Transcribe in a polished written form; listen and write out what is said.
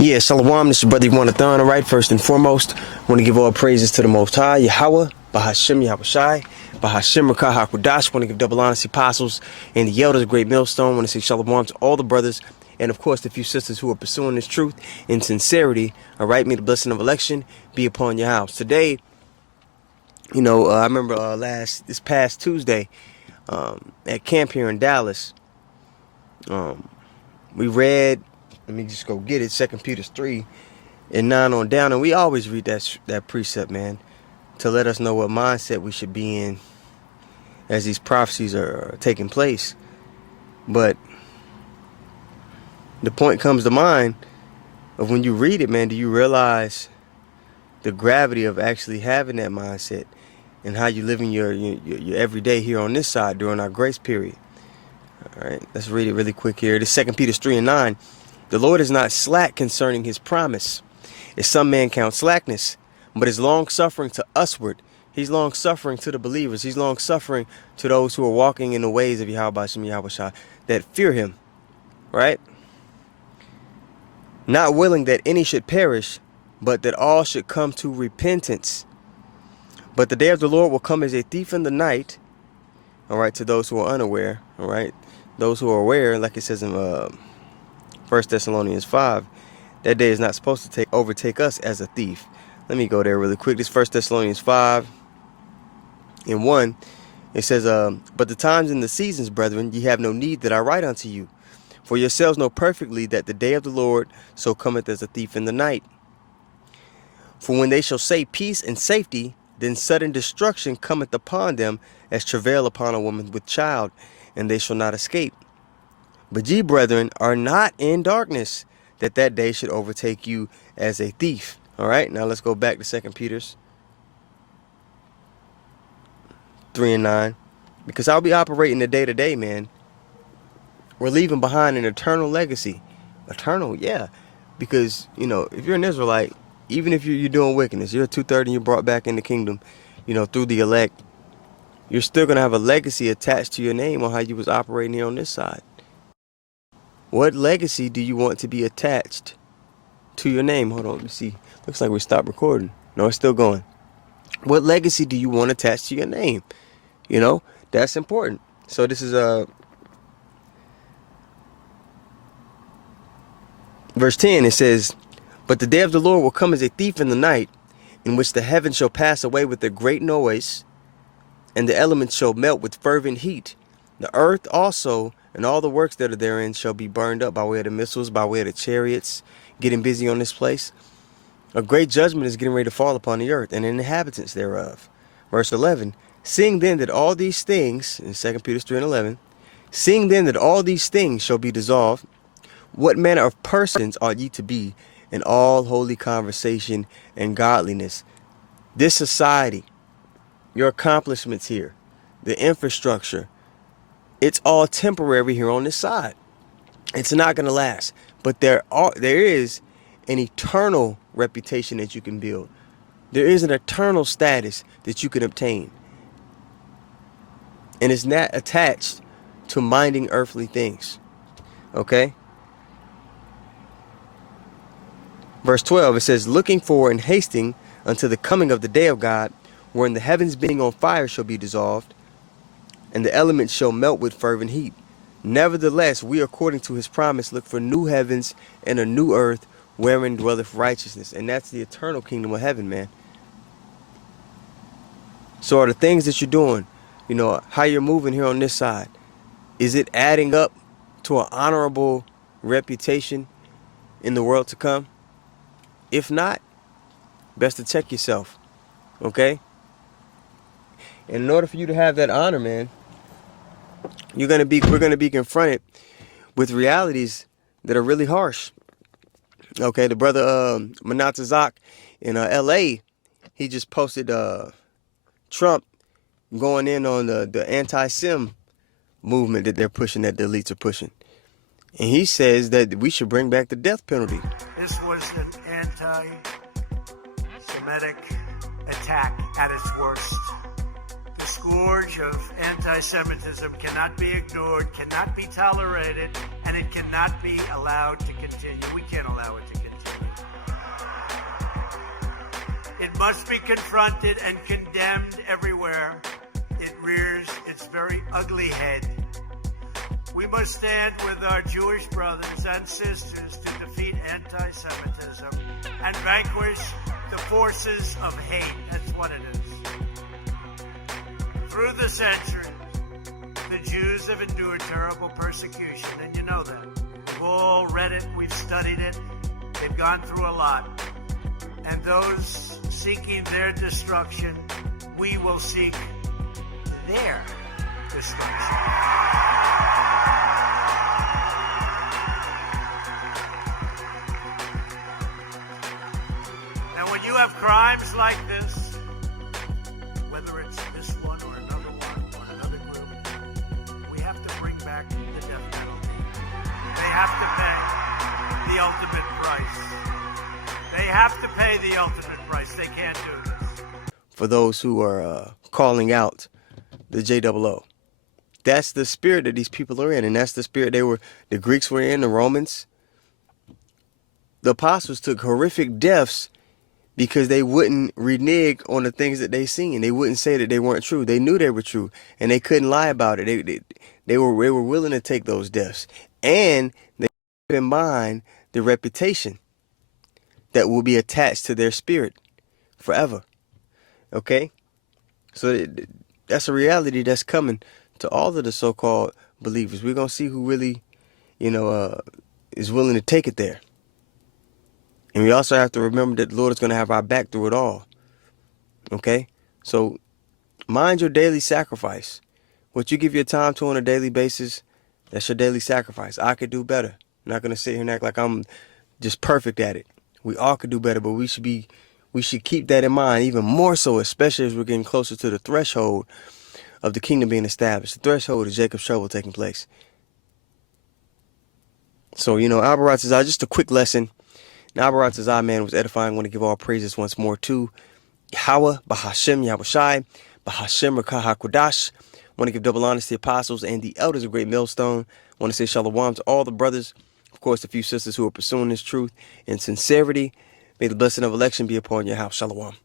Yeah, Shalom, this is your brother Yvonne. All right, first and foremost, I want to give all praises to the Most High, Yahweh, Bahashem, Yahushai, Bahashem, Rakah, HaKodash. I want to give double honors to apostles and the elders of Great Millstone. I want to say Shalom to all the brothers and, of course, the few sisters who are pursuing this truth in sincerity. All right, may the blessing of election be upon your house. Today, I remember this past Tuesday at camp here in Dallas, we read, let me just go get it, 2 Peter 3 and 9 on down. And we always read that precept, man, to let us know what mindset we should be in as these prophecies are taking place. But the point comes to mind of when you read it, man, do you realize the gravity of actually having that mindset and how you live in your everyday here on this side during our grace period? All right, let's read it really quick here. This 2 Peter 3 and 9. The Lord is not slack concerning his promise, as some man count slackness, but is long-suffering to usward. He's long-suffering to the believers. He's long-suffering to those who are walking in the ways of Yahweh Shem Yahushua, that fear him, right? Not willing that any should perish, but that all should come to repentance. But the day of the Lord will come as a thief in the night, all right, to those who are unaware, all right? Those who are aware, like it says in 1 Thessalonians 5, that day is not supposed to overtake us as a thief. Let me go there really quick. This 1 Thessalonians 5 and 1. It says, but the times and the seasons, brethren, ye have no need that I write unto you. For yourselves know perfectly that the day of the Lord so cometh as a thief in the night. For when they shall say peace and safety, then sudden destruction cometh upon them as travail upon a woman with child, and they shall not escape. But ye, brethren, are not in darkness, that day should overtake you as a thief. All right, now let's go back to 2 Peter 3 and 9. Because I'll be operating the day-to-day, man. We're leaving behind an eternal legacy. Eternal, yeah. Because, if you're an Israelite, even if you're doing wickedness, you're a 2/3 and you're brought back in the kingdom, through the elect, you're still going to have a legacy attached to your name on how you was operating here on this side. What legacy do you want to be attached to your name? Hold on, let me see. Looks like we stopped recording. No, it's still going. What legacy do you want attached to your name? That's important. So this is verse 10. It says, but the day of the Lord will come as a thief in the night, in which the heavens shall pass away with a great noise, and the elements shall melt with fervent heat. The earth also and all the works that are therein shall be burned up by way of the missiles, by way of the chariots, getting busy on this place. A great judgment is getting ready to fall upon the earth and the inhabitants thereof. Verse 11, seeing then that all these things, in 2 Peter 3 and 11, seeing then that all these things shall be dissolved, what manner of persons ought ye to be in all holy conversation and godliness? This society, your accomplishments here, the infrastructure, it's all temporary here on this side. It's not going to last. But there is an eternal reputation that you can build. There is an eternal status that you can obtain. And it's not attached to minding earthly things. Okay? Verse 12, it says, looking for and hasting unto the coming of the day of God, wherein the heavens being on fire shall be dissolved, and the elements shall melt with fervent heat. Nevertheless, we, according to his promise, look for new heavens and a new earth, wherein dwelleth righteousness. And that's the eternal kingdom of heaven, man. So are the things that you're doing, how you're moving here on this side, is it adding up to an honorable reputation in the world to come? If not, best to check yourself, okay? And in order for you to have that honor, man, we're gonna be confronted with realities that are really harsh. Okay, the brother Manatazak in LA, he just posted Trump going in on the anti-Sim movement that they're pushing, that the elites are pushing. And he says that we should bring back the death penalty. This was an anti-Semitic attack at its worst. The scourge of anti-Semitism cannot be ignored, cannot be tolerated, and it cannot be allowed to continue. We can't allow it to continue. must be confronted and condemned everywhere it rears its very ugly head. We must stand with our Jewish brothers and sisters to defeat anti-Semitism and vanquish the forces of hate. That's what it is. Through the centuries, the Jews have endured terrible persecution, and you know that. We've all read it, we've studied it, they've gone through a lot. And those seeking their destruction, we will seek their destruction. And when you have crimes like this, whether it's this one or another group, we have to bring back the death penalty. They have to pay the ultimate price. They have to pay the ultimate price. They can't do this. For those who are calling out the JOO. That's the spirit that these people are in, and that's the spirit the Greeks were in, the Romans. The apostles took horrific deaths because they wouldn't renege on the things that they seen. They wouldn't say that they weren't true. They knew they were true, and they couldn't lie about it. They were willing to take those deaths, and they kept in mind the reputation that will be attached to their spirit forever. Okay, so that's a reality that's coming to all of the so-called believers. We're gonna see who really, is willing to take it there. And we also have to remember that the Lord is going to have our back through it all. Okay? So mind your daily sacrifice. What you give your time to on a daily basis, that's your daily sacrifice. I could do better. I'm not going to sit here and act like I'm just perfect at it. We all could do better, but we should keep that in mind even more so, especially as we're getting closer to the threshold of the kingdom being established. The threshold of Jacob's trouble taking place. So, Albarat Azai, just a quick lesson. Now, Albarat Azai, man, was edifying. I want to give all praises once more to Yahweh, Bahashem, Yahushai, Bahashem, Rakah HaKodash. I want to give double honors to the apostles and the elders of Great Millstone. I want to say shalom to all the brothers, of course, a few sisters who are pursuing this truth in sincerity. May the blessing of election be upon your house. Shalom.